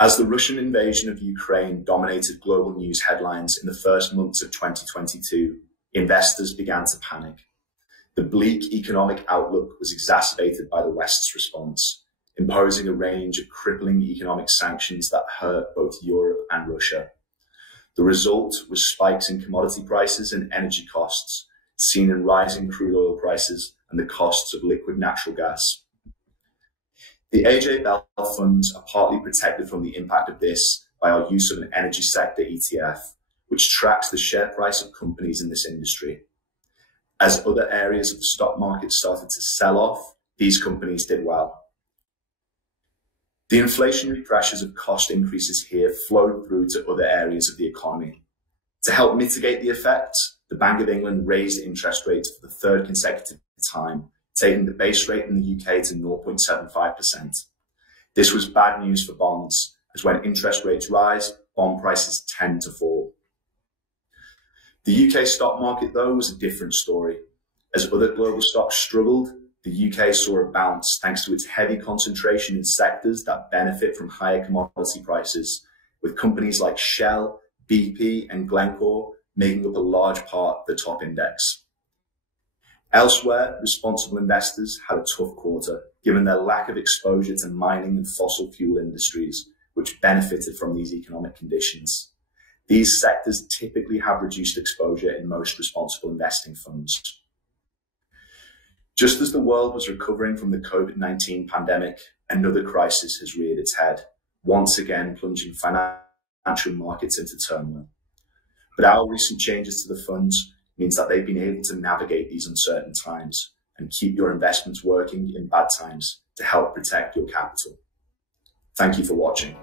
As the Russian invasion of Ukraine dominated global news headlines in the first months of 2022, investors began to panic. The bleak economic outlook was exacerbated by the West's response, imposing a range of crippling economic sanctions that hurt both Europe and Russia. The result was spikes in commodity prices and energy costs, seen in rising crude oil prices and the costs of liquid natural gas. The AJ Bell funds are partly protected from the impact of this by our use of an energy sector ETF, which tracks the share price of companies in this industry. As other areas of the stock market started to sell off, these companies did well. The inflationary pressures of cost increases here flowed through to other areas of the economy. To help mitigate the effects, the Bank of England raised interest rates for the third consecutive time, taking the base rate in the UK to 0.75%. This was bad news for bonds, as when interest rates rise, bond prices tend to fall. The UK stock market, though, was a different story. As other global stocks struggled, the UK saw a bounce thanks to its heavy concentration in sectors that benefit from higher commodity prices, with companies like Shell, BP and Glencore making up a large part of the top index. Elsewhere, responsible investors had a tough quarter, given their lack of exposure to mining and fossil fuel industries, which benefited from these economic conditions. These sectors typically have reduced exposure in most responsible investing funds. Just as the world was recovering from the COVID-19 pandemic, another crisis has reared its head, once again plunging financial markets into turmoil. But our recent changes to the funds means that they've been able to navigate these uncertain times and keep your investments working in bad times to help protect your capital. Thank you for watching.